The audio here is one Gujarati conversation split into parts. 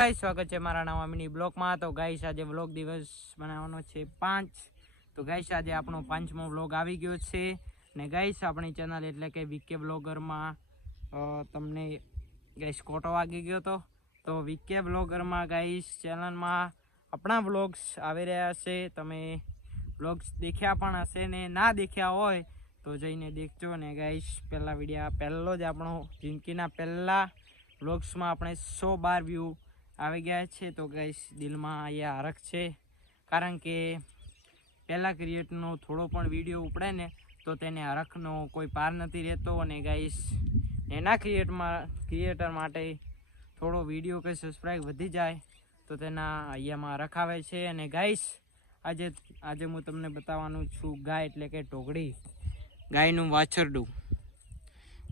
ગાઈસ સ્વાગત છે મારા નવા મિની બ્લોગમાં। તો ગાઈસ આજે વ્લોગ દિવસ બનાવવાનો છે 5। તો ગાઈસ આજે આપણો 5મો વ્લોગ આવી ગયો છે ને ગાઈસ આપણી ચેનલ એટલે કે વીકે બ્લોગરમાં તમને ગાઈસ કોટો વાગી ગયો તો વીકે બ્લોગરમાં ગાઈસ ચેનલમાં આપણા વ્લોગ્સ આવી રહ્યા છે। તમે વ્લોગ્સ દેખ્યા પણ હશે ને ના દેખ્યા હોય તો જઈને દેખજો ને ગાઈસ। પહેલા વિડીયો પહેલો જ આપણો જિંદગીના પહેલા વ્લોગ્સમાં આપણે 112 વ્યૂ આવી ગયા છે। તો ગાઈસ દિલમાં અહીંયા હરખ છે, કારણ કે પહેલા ક્રિએટનો થોડો પણ વિડીયો ઉપડે ને તો તેને હરખનો કોઈ પાર નથી રહેતો। અને ગાઈસ એના ક્રિએટર માટે થોડો વિડીયો કે સબસ્ક્રાઈબ વધી જાય તો તેના અહીંયામાં હરખ આવે છે। અને ગાઈસ આજે હું તમને બતાવવાનું છું ગાય એટલે કે ટોગડી, ગાયનું વાછરડું।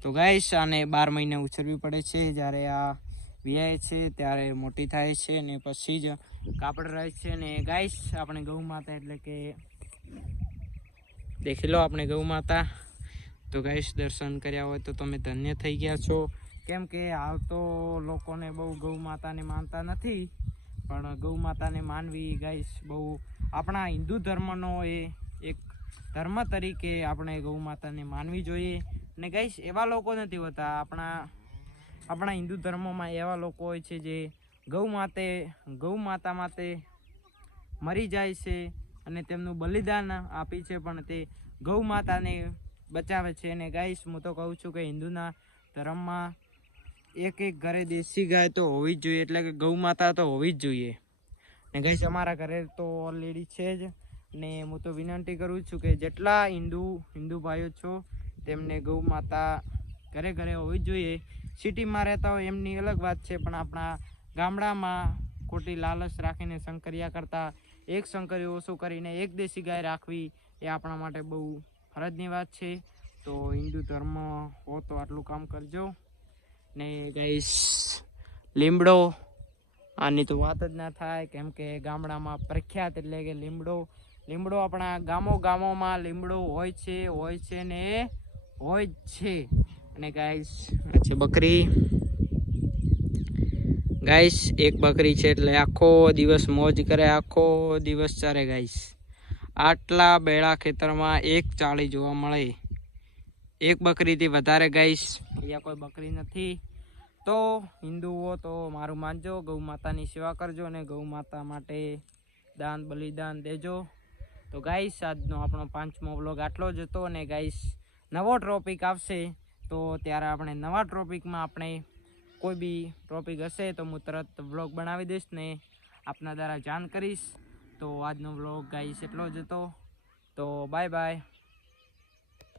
તો ગાઈસ આને 12 મહિને ઉછેરવી પડે છે। જ્યારે આ વિયાય છે ત્યારે મોટી થાય છે અને પછી જ કાપડ રહે છે। ને ગાઈસ આપણે ગૌ માતા એટલે કે દેખી લો આપણે ગૌ માતા। તો ગાઈસ દર્શન કર્યા હોય તો તમે ધન્ય થઈ ગયા છો, કેમ કે હાલ તો લોકોને બહુ ગૌ માતાને માનતા નથી, પણ ગૌ માતાને માનવી ગાઈસ બહુ આપણા હિન્દુ ધર્મનો એક ધર્મ તરીકે આપણે ગૌ માતાને માનવી જોઈએ। ને ગાઈસ એવા લોકો નથી હોતા, આપણા હિન્દુ ધર્મોમાં એવા લોકો હોય છે જે ગૌ માતા માટે મરી જાય છે અને તેમનું બલિદાન આપી છે, પણ તે ગૌ માતાને બચાવે છે। અને ગાઈસ હું તો કહું છું કે હિન્દુના ધર્મમાં એક ઘરે દેશી ગાય તો હોવી જ જોઈએ, એટલે કે ગૌ માતા તો હોવી જ જોઈએ। ને ગાઈસ અમારા ઘરે તો ઓલરેડી છે જ, ને હું તો વિનંતી કરું છું કે જેટલા હિન્દુ ભાઈઓ છો તેમને ગૌ માતા ઘરે ઘરે હોવી જ જોઈએ। સિટીમાં રહેતા હોય એમની અલગ વાત છે, પણ આપણા ગામડામાં ખોટી લાલચ રાખીને શંકરિયા કરતા એક શંકરી ઓછું કરીને એક દેશી ગાય રાખવી એ આપણા માટે બહુ ફરજની વાત છે। તો હિન્દુ ધર્મ હો તો આટલું કામ કરજો। ને ગાઈસ લીમડો આની તો વાત જ ના થાય, કેમ કે ગામડામાં પ્રખ્યાત એટલે કે લીમડો આપણા ગામોમાં લીમડો હોય છે ને હોય જ છે। અને ગાઈસ છે બકરી, ગાઈસ એક બકરી છે એટલે આખો દિવસ મોજ કરે, આખો દિવસ ચારે। ગાઈસ આટલા બેડા ખેતરમાં એક ચાળી જોવા મળે, એક બકરીથી વધારે ગાઈસ અહીંયા કોઈ બકરી નથી। તો હિન્દુઓ તો મારું માનજો, ગૌ માતાની સેવા કરજો અને ગૌ માતા માટે દાન બલિદાન દેજો। તો ગાઈસ આજનો આપણો 5મો વ્લોગ આટલો જ હતો। અને ગાઈસ નવો ટોપિક આવશે તો ત્યારે આપણે નવા ટોપિકમાં આપણે કોઈ બી ટોપિક હશે તો હું તરત વ્લોગ બનાવી દઈશ ને આપના દ્વારા જાણ કરીશ। તો આજનો વ્લોગ ગાઈસ એટલો જ હતો, તો બાય બાય।